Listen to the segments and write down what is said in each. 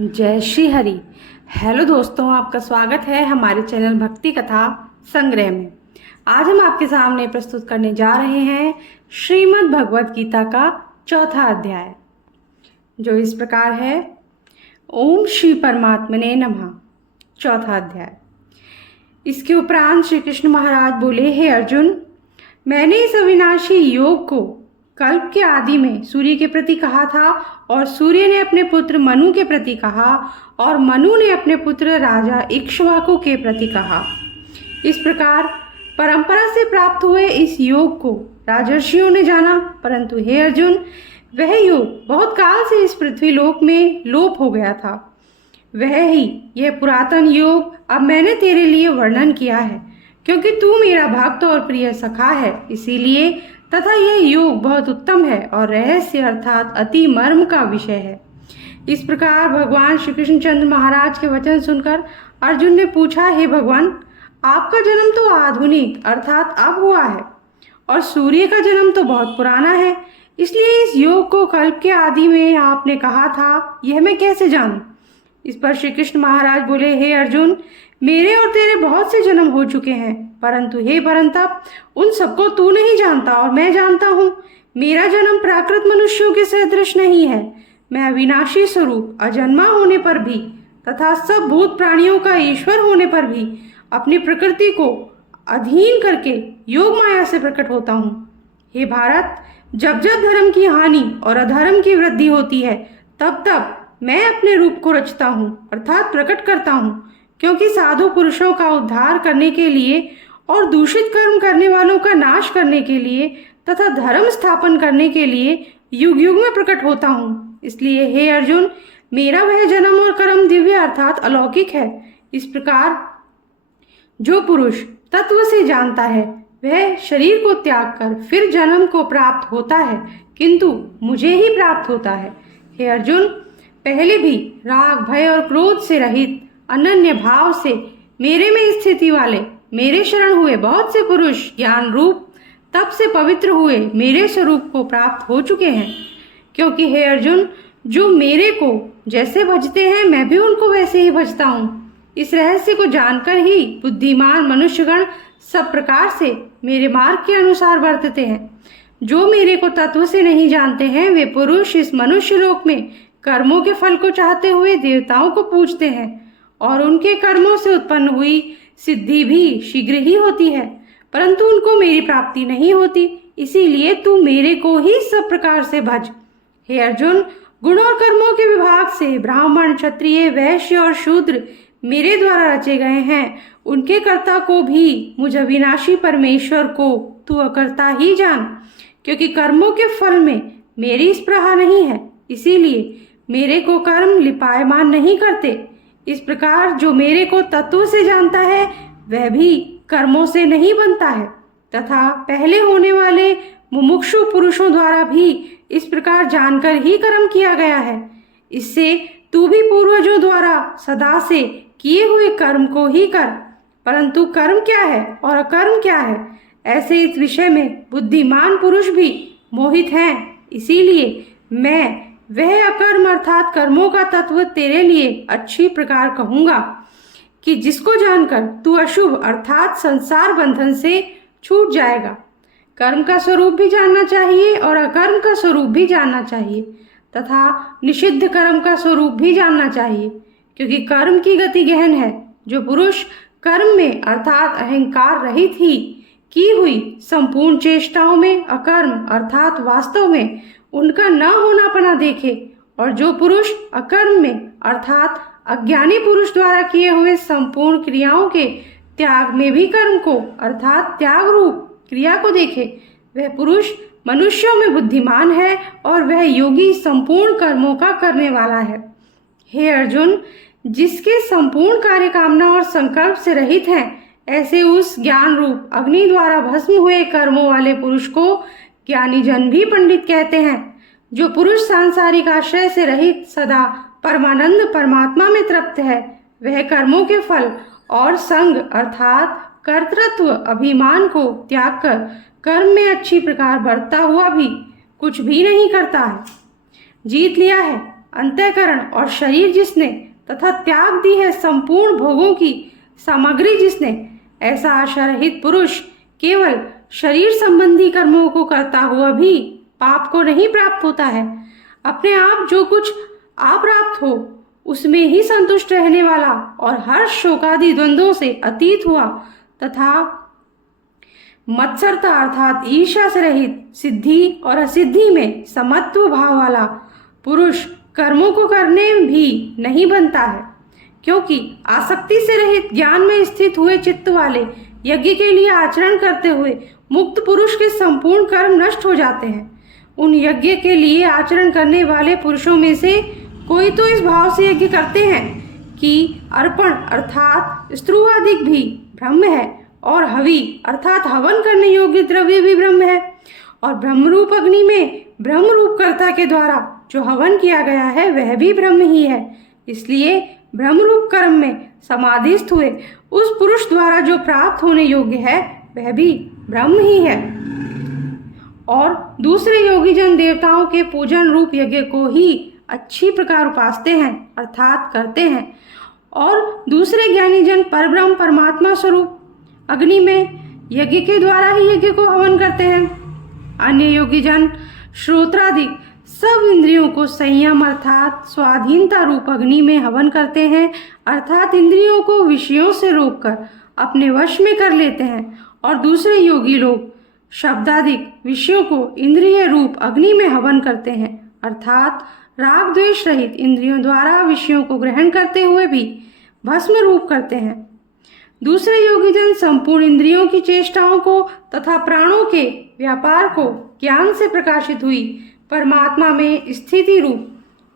जय श्री हरि। हेलो दोस्तों, आपका स्वागत है हमारे चैनल भक्ति कथा संग्रह में। आज हम आपके सामने प्रस्तुत करने जा रहे हैं श्रीमद् भगवत गीता का चौथा अध्याय, जो इस प्रकार है। ओम श्री परमात्मने नमः। चौथा अध्याय। इसके उपरांत श्री कृष्ण महाराज बोले, हे अर्जुन, मैंने इस अविनाशी योग को कल्प के आदि में सूर्य के प्रति कहा था, और सूर्य ने अपने पुत्र मनु के प्रति कहा, और मनु ने अपने पुत्र राजा इक्ष्वाकु के प्रति कहा। इस प्रकार परंपरा से प्राप्त हुए इस योग को राजर्षियों ने जाना, परंतु हे अर्जुन, वह योग बहुत काल से इस पृथ्वी लोक में लोप हो गया था। वह ही यह पुरातन योग अब मैंने तेरे लिए वर्णन किया है, क्योंकि तू मेरा भक्त और प्रिय सखा है, इसीलिए। तथा यह योग बहुत उत्तम है और रहस्य अर्थात अति मर्म का विषय है। इस प्रकार भगवान श्री कृष्णचंद्र महाराज के वचन सुनकर अर्जुन ने पूछा, हे भगवान, आपका जन्म तो आधुनिक अर्थात अब हुआ है, और सूर्य का जन्म तो बहुत पुराना है, इसलिए इस योग को कल्प के आदि में आपने कहा था, यह मैं कैसे जानूं? इस पर श्री कृष्ण महाराज बोले, हे अर्जुन, मेरे और तेरे बहुत से जन्म हो चुके हैं, परंतु हे परंतप, उन सबको तू नहीं जानता और मैं जानता हूँ। मेरा जन्म प्राकृत मनुष्यों के सदृश नहीं है। मैं अविनाशी स्वरूप अजन्मा होने पर भी तथा सब भूत प्राणियों का ईश्वर होने पर भी अपनी प्रकृति को अधीन करके योग माया से प्रकट होता हूँ। हे भारत, जब जब धर्म की हानि और अधर्म की वृद्धि होती है, तब तब मैं अपने रूप को रचता हूँ अर्थात प्रकट करता हूँ, क्योंकि साधु पुरुषों का उद्धार करने के लिए और दूषित कर्म करने वालों का नाश करने के लिए तथा धर्म स्थापन करने के लिए युग युग में प्रकट होता हूँ। इसलिए हे अर्जुन, मेरा वह जन्म और कर्म दिव्य अर्थात अलौकिक है। इस प्रकार जो पुरुष तत्व से जानता है, वह शरीर को त्याग कर फिर जन्म को प्राप्त होता है, किंतु मुझे ही प्राप्त होता है। हे अर्जुन, पहले भी राग, भय और क्रोध से रहित अनन्य भाव से मेरे में स्थिति वाले मेरे शरण हुए बहुत से पुरुष ज्ञान रूप तप से पवित्र हुए मेरे स्वरूप को प्राप्त हो चुके हैं। क्योंकि हे अर्जुन, जो मेरे को जैसे भजते हैं, मैं भी उनको वैसे ही भजता हूँ। इस रहस्य को जानकर ही बुद्धिमान मनुष्यगण सब प्रकार से मेरे मार्ग के अनुसार वर्तते हैं। जो मेरे को तत्व से नहीं जानते हैं, वे पुरुष इस मनुष्य लोक में कर्मों के फल को चाहते हुए देवताओं को पूजते हैं, और उनके कर्मों से उत्पन्न हुई सिद्धि भी शीघ्र ही होती है, परंतु उनको मेरी प्राप्ति नहीं होती। इसीलिए तू मेरे को ही सब प्रकार से भज। हे अर्जुन, गुण और कर्मों के विभाग से ब्राह्मण, क्षत्रिय, वैश्य और शूद्र मेरे द्वारा रचे गए हैं। उनके कर्ता को भी मुझ अविनाशी परमेश्वर को तू अकर्ता ही जान, क्योंकि कर्मों के फल में मेरी स्पृहा नहीं है, इसीलिए मेरे को कर्म लिपायमान नहीं करते। इस प्रकार जो मेरे को तत्व से जानता है, वह भी कर्मों से नहीं बनता है, तथा पहले होने वाले मुमुक्षु पुरुषों द्वारा भी इस प्रकार जानकर ही कर्म किया गया है। इससे तू भी पूर्वजों द्वारा सदा से किए हुए कर्म को ही कर। परंतु कर्म क्या है और अकर्म क्या है, ऐसे इस विषय में बुद्धिमान पुरुष भी मोहित हैं। इसीलिए मैं वह अकर्म अर्थात कर्मों का तत्व तेरे लिए अच्छी प्रकार कहूंगा, कि जिसको जानकर तू अशुभ अर्थात संसार बंधन से छूट जाएगा। कर्म का स्वरूप भी जानना चाहिए और अकर्म का स्वरूप भी जानना चाहिए, तथा निषिद्ध कर्म का स्वरूप भी जानना चाहिए, क्योंकि कर्म की गति गहन है। जो पुरुष कर्म में अर्थात अहंकार रहित ही की हुई संपूर्ण चेष्टाओं में अकर्म अर्थात वास्तव में उनका न होनापना देखे, और जो पुरुष अकर्म में अर्थात अज्ञानी पुरुष द्वारा किए हुए संपूर्ण क्रियाओं के त्याग में भी कर्म को अर्थात त्याग रूप क्रिया को देखे, वह पुरुष मनुष्यों में बुद्धिमान है और वह योगी संपूर्ण कर्मों का करने वाला है। हे अर्जुन, जिसके संपूर्ण कार्य कामना और संकल्प से रहित हैं, ऐसे उस ज्ञान रूप अग्नि द्वारा भस्म हुए कर्मों वाले पुरुष को ज्ञानी जन भी पंडित कहते हैं। जो पुरुष सांसारिक आश्रय से रहित सदा परमानंद परमात्मा में तृप्त है, वह कर्मों के फल और संग अर्थात कर्तृत्व अभिमान को त्याग कर कर्म में अच्छी प्रकार बढ़ता हुआ भी कुछ भी नहीं करता है। जीत लिया है अंतःकरण और शरीर जिसने तथा त्याग दी है संपूर्ण भोगों की सामग्री जिसने, ऐसा आशा रहित पुरुष केवल शरीर संबंधी कर्मों को करता हुआ भी पाप को नहीं प्राप्त होता है। अपने आप जो कुछ अप्राप्त हो उसमें ही संतुष्ट रहने वाला और हर्ष शोकादि द्वंद्वों से अतीत हुआ तथा मत्सरता अर्थात ईर्ष्या से रहित सिद्धि और असिद्धि में समत्व भाव वाला पुरुष कर्मों को करने भी नहीं बनता है, क्योंकि आसक्ति से रहित ज्ञान में स्थित हुए चित्त वाले यज्ञ के लिए आचरण करते हुए मुक्त पुरुष के संपूर्ण कर्म नष्ट हो जाते हैं। उन यज्ञ के लिए आचरण करने वाले पुरुषों में से कोई तो इस भाव से यज्ञ करते हैं कि अर्पण अर्थात स्त्रुवादिक भी ब्रह्म है और हवि अर्थात हवन करने योग्य द्रव्य भी ब्रह्म है, और ब्रह्मरूप अग्नि में ब्रह्मरूप कर्ता के द्वारा जो हवन किया गया है वह भी ब्रह्म ही है। इसलिए ब्रह्मरूप कर्म में समाधिस्थ हुए उस पुरुष द्वारा जो प्राप्त होने योग्य है वह भी ब्रह्म ही है। और दूसरे योगी जन देवताओं के पूजन रूप यज्ञ को ही अच्छी प्रकार उपासते हैं अर्थात करते हैं, और दूसरे ज्ञानी जन परब्रह्म परमात्मा स्वरूप अग्नि में यज्ञ के द्वारा ही यज्ञ को हवन करते हैं। अन्य योगी जन श्रोत्रादिक सब इंद्रियों को संयम अर्थात स्वाधीनता रूप अग्नि में हवन करते हैं, अर्थात इंद्रियों को विषयों से रोककर अपने वश में कर लेते हैं। और दूसरे योगी लोग शब्दादिक विषयों को इंद्रिय रूप अग्नि में हवन करते हैं, अर्थात राग द्वेष रहित इंद्रियों द्वारा विषयों को ग्रहण करते हुए भी भस्म रूप करते हैं। दूसरे योगी जन संपूर्ण इंद्रियों की चेष्टाओं को तथा प्राणों के व्यापार को ज्ञान से प्रकाशित हुई परमात्मा में स्थिति रूप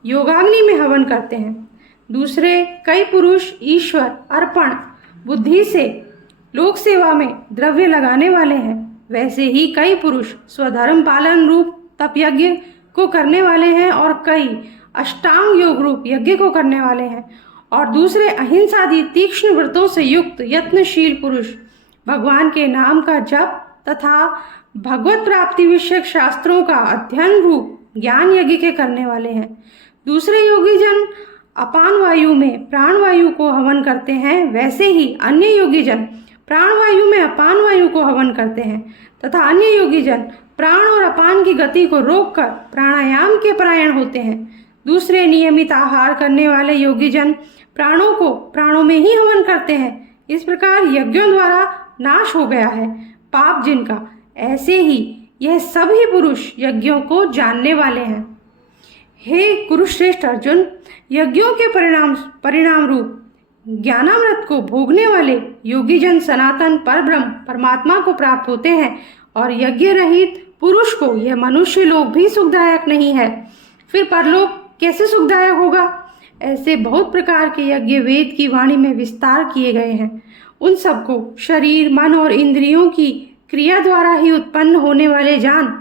योगाग्नि में हवन करते हैं। दूसरे कई पुरुष ईश्वर अर्पण बुद्धि से लोक सेवा में द्रव्य लगाने वाले हैं, वैसे ही कई पुरुष स्वधर्म पालन रूप तप यज्ञ को करने वाले हैं, और कई अष्टांग योग रूप यज्ञ को करने वाले हैं, और दूसरे अहिंसादि तीक्ष्ण व्रतों से युक्त यत्नशील पुरुष भगवान के नाम का जप तथा भगवत प्राप्ति विषयक शास्त्रों का अध्ययन रूप ज्ञान यज्ञ के करने वाले हैं। दूसरे योगी जन अपान वायु में प्राण वायु को हवन करते हैं, वैसे ही अन्य योगी जन प्राण वायु में अपान वायु को हवन करते हैं, तथा अन्य योगी जन प्राण और अपान की गति को रोककर प्राणायाम के परायण होते हैं। दूसरे नियमित आहार करने वाले योगी जन प्राणों को प्राणों में ही हवन करते हैं। इस प्रकार यज्ञों द्वारा नाश हो गया है पाप जिनका, ऐसे ही यह सभी पुरुष यज्ञों को जानने वाले हैं। हे कुरुश्रेष्ठ अर्जुन, यज्ञों के परिणाम रूप ज्ञानामृत को भोगने वाले योगी जन सनातन परब्रह्म परमात्मा को प्राप्त होते हैं, और यज्ञ रहित पुरुष को यह मनुष्य लोक भी सुखदायक नहीं है, फिर परलोक कैसे सुखदायक होगा। ऐसे बहुत प्रकार के यज्ञ वेद की वाणी में विस्तार किए गए हैं। उन सबको शरीर मन और इंद्रियों की क्रिया द्वारा ही उत्पन्न होने वाले जान।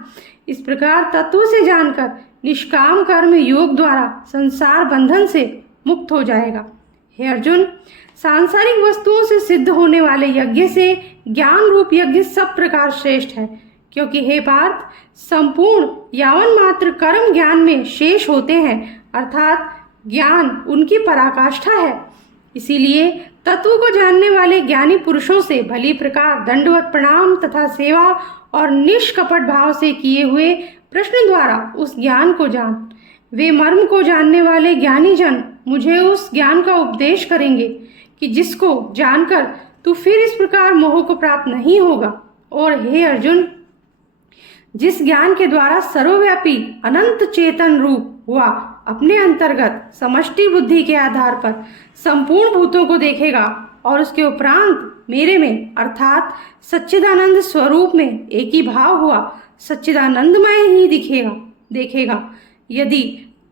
इस प्रकार तत्व से जानकर निष्काम कर्म योग द्वारा संसार बंधन से मुक्त हो जाएगा। हे अर्जुन, सांसारिक वस्तुओं से सिद्ध होने वाले यज्ञ से ज्ञान रूप यज्ञ सब प्रकार श्रेष्ठ है, क्योंकि हे पार्थ, संपूर्ण यावन मात्र कर्म ज्ञान में शेष होते हैं, अर्थात ज्ञान उनकी पराकाष्ठा है। इसीलिए तत्व को जानने वाले ज्ञानी पुरुषों से भली प्रकार दंडवत प्रणाम तथा सेवा और निष्कपट भाव से किए हुए प्रश्न द्वारा उस ज्ञान को जान। वे मर्म को जानने वाले ज्ञानी जन मुझे उस ज्ञान का उपदेश करेंगे कि जिसको जानकर तू फिर इस प्रकार मोह को प्राप्त नहीं होगा। और हे अर्जुन, जिस ज्ञान के द्वारा सर्वव्यापी अनंत चेतन रूप हुआ अपने अंतर्गत समष्टि बुद्धि के आधार पर संपूर्ण भूतों को देखेगा, और उसके उपरांत मेरे में अर्थात सच्चिदानंद स्वरूप में एक ही भाव हुआ सच्चिदानंदमय ही देखेगा। यदि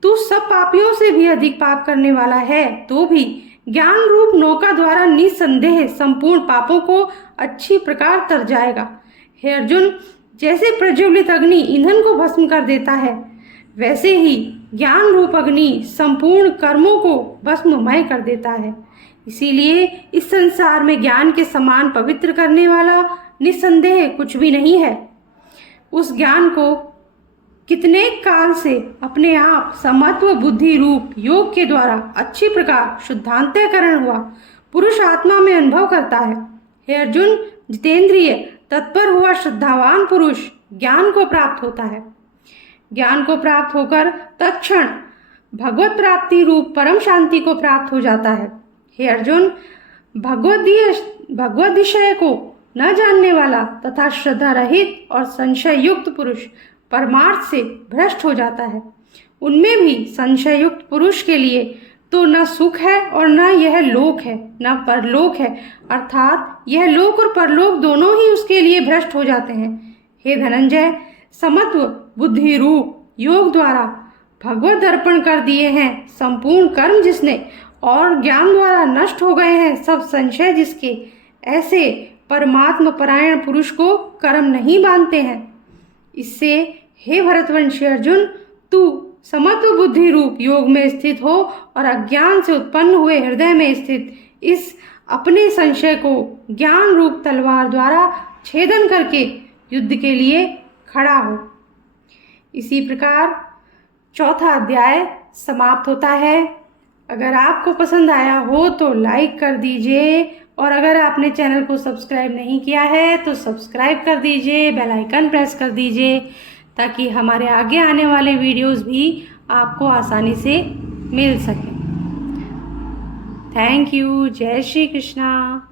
तू सब पापियों से भी अधिक पाप करने वाला है तो भी ज्ञान रूप नौका द्वारा निसंदेह संपूर्ण पापों को अच्छी प्रकार तर जाएगा। हे अर्जुन, जैसे प्रज्वलित अग्नि ईंधन को भस्म कर देता है, वैसे ही ज्ञान रूप अग्नि संपूर्ण कर्मों को भस्ममय कर देता है। इसीलिए इस संसार में ज्ञान के समान पवित्र करने वाला निसंदेह कुछ भी नहीं है। उस ज्ञान को कितने काल से अपने आप समत्व बुद्धि रूप योग के द्वारा अच्छी प्रकार शुद्धांतकरण हुआ पुरुष आत्मा में अनुभव करता है। हे अर्जुन, जितेंद्रिय तत्पर हुआ श्रद्धावान पुरुष ज्ञान को प्राप्त होता है। ज्ञान को प्राप्त होकर तत्क्षण भगवत प्राप्ति रूप परम शांति को प्राप्त हो जाता है। हे अर्जुन, भगवत विषय को न जानने वाला तथा श्रद्धा रहित और संशय युक्त पुरुष परमार्थ से भ्रष्ट हो जाता है। उनमें भी संशय युक्त पुरुष के लिए तो न सुख है और न यह लोक है न परलोक है, अर्थात यह लोक और परलोक दोनों ही उसके लिए भ्रष्ट हो जाते हैं। हे धनंजय, समत्व बुद्धि रूप योग द्वारा भगवत अर्पण कर दिए हैं संपूर्ण कर्म जिसने और ज्ञान द्वारा नष्ट हो गए हैं सब संशय जिसके, ऐसे परमात्म परायण पुरुष को कर्म नहीं बांधते हैं। इससे हे भरतवंशी अर्जुन, तू समत्व बुद्धि रूप योग में स्थित हो और अज्ञान से उत्पन्न हुए हृदय में स्थित इस अपने संशय को ज्ञान रूप तलवार द्वारा छेदन करके युद्ध के लिए खड़ा हो। इसी प्रकार चौथा अध्याय समाप्त होता है। अगर आपको पसंद आया हो तो लाइक कर दीजिए और अगर आपने चैनल को सब्सक्राइब नहीं किया है तो सब्सक्राइब कर दीजिए, बेल आइकन प्रेस कर दीजिए ताकि हमारे आगे आने वाले वीडियोस भी आपको आसानी से मिल सके। Thank you. जय श्री कृष्णा।